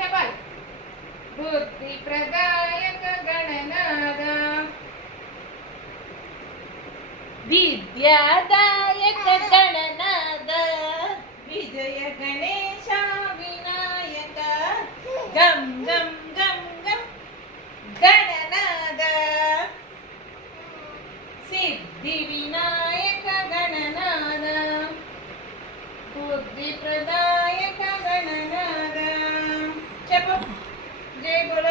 చెప్పాలి. బుద్ధి ప్రదాయక గణనాద విద్యాదాయక గణనాద విజయ గణేశ వినాయక. గం గం గం గం. గణనాద సిద్ధి వినాయక గణనాద బుద్ధి ప్రదాయక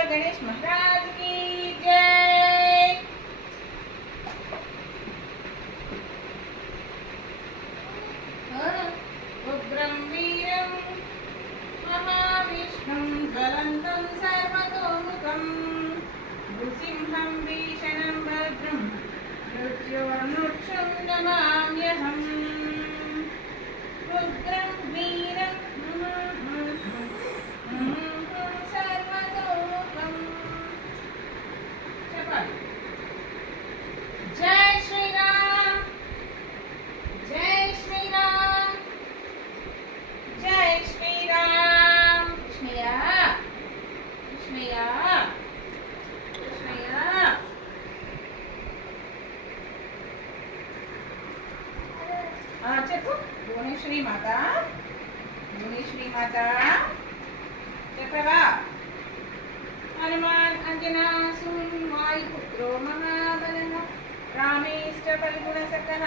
గణేష్ మహారాజ్కి జై. ఉగ్రం వీరం మహావిష్ణుం జ్వలంతం సర్వతోముఖం నృసింహం భీషణం భద్రం మృత్యోర్మృ చెప్పు భువనేశ్వరి మాత భువనేశ్వరి మాత చెప్పవా హనుమాన్ అంజనాసూన్ వాయుపుత్రో మహాబలః రామేష్టఫల్గుణసకः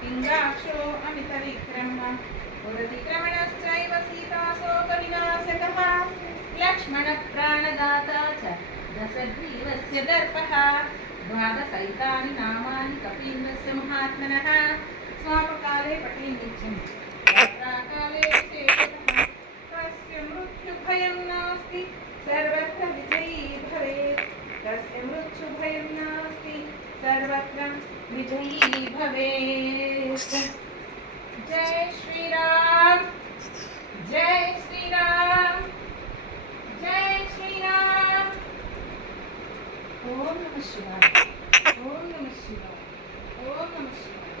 పింగాక్షో అమిత విక్రమ ఉరతిక్రమణశ్చైవ సీతాశోకవినాశకः లక్ష్మణ ప్రాణదాత చ దశగ్రీవస్య దర్పः ద్వాదశైతాని నామాని కపీంద్రస్య మహాత్మనः सावकाले पठेयुज्यम् तस्य मृत्युभयं नास्ति, सर्वत्र विजयी भवेत्। तस्य मृत्युभयं नास्ति, सर्वत्र विजयी भवेत्। जय श्रीराम जय श्रीराम जय श्रीराम। ओम नमः शिवाय, ओम नमः शिवाय, ओम नमः शिवाय।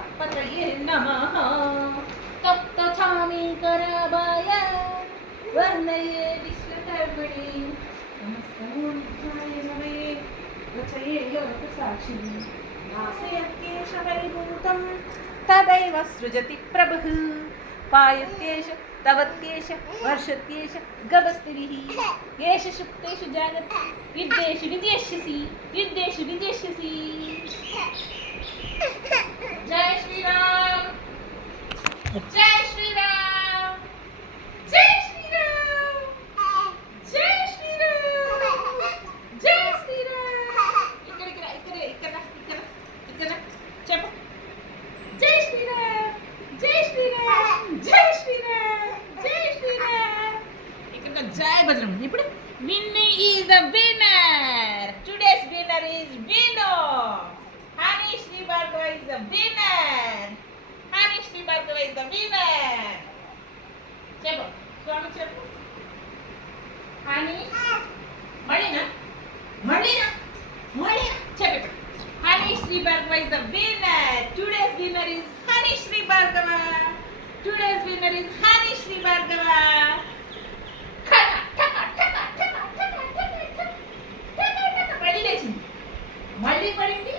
पतये नमः। तप्तछामि कराबाय। वर्णये विश्वकर्मणि। नमस्तमूर्धाय नमये रचये लोकसाक्षिणि नासयत्येष तदैव सृजति प्रभुः। पायत्येष, तवत्येष, वर्षत्येष गभस्तिरिः येष सुप्तेषु जागति। विजेष्यसि जय श्री राम జై శ్రీరామ్ జై జై శ్రీరామ్ ఇక్కడ జై జై జై జై శ్రీరామ్ భద్రం ఇప్పుడు Winnie is the winner today's winner is వినో honey శ్రీభార్గవ is பார்க்க வைத்த மீனன் చెప్పు స్వామి చెప్పు హనీ మళ్ళీనా మళ్ళీనా మళ్ళీనా చెప్పు Honey Shri Bhargava is the winner today's winner is Honey Shri Bhargava today's winner is Honey Shri Bhargava మళ్ళీ పడింది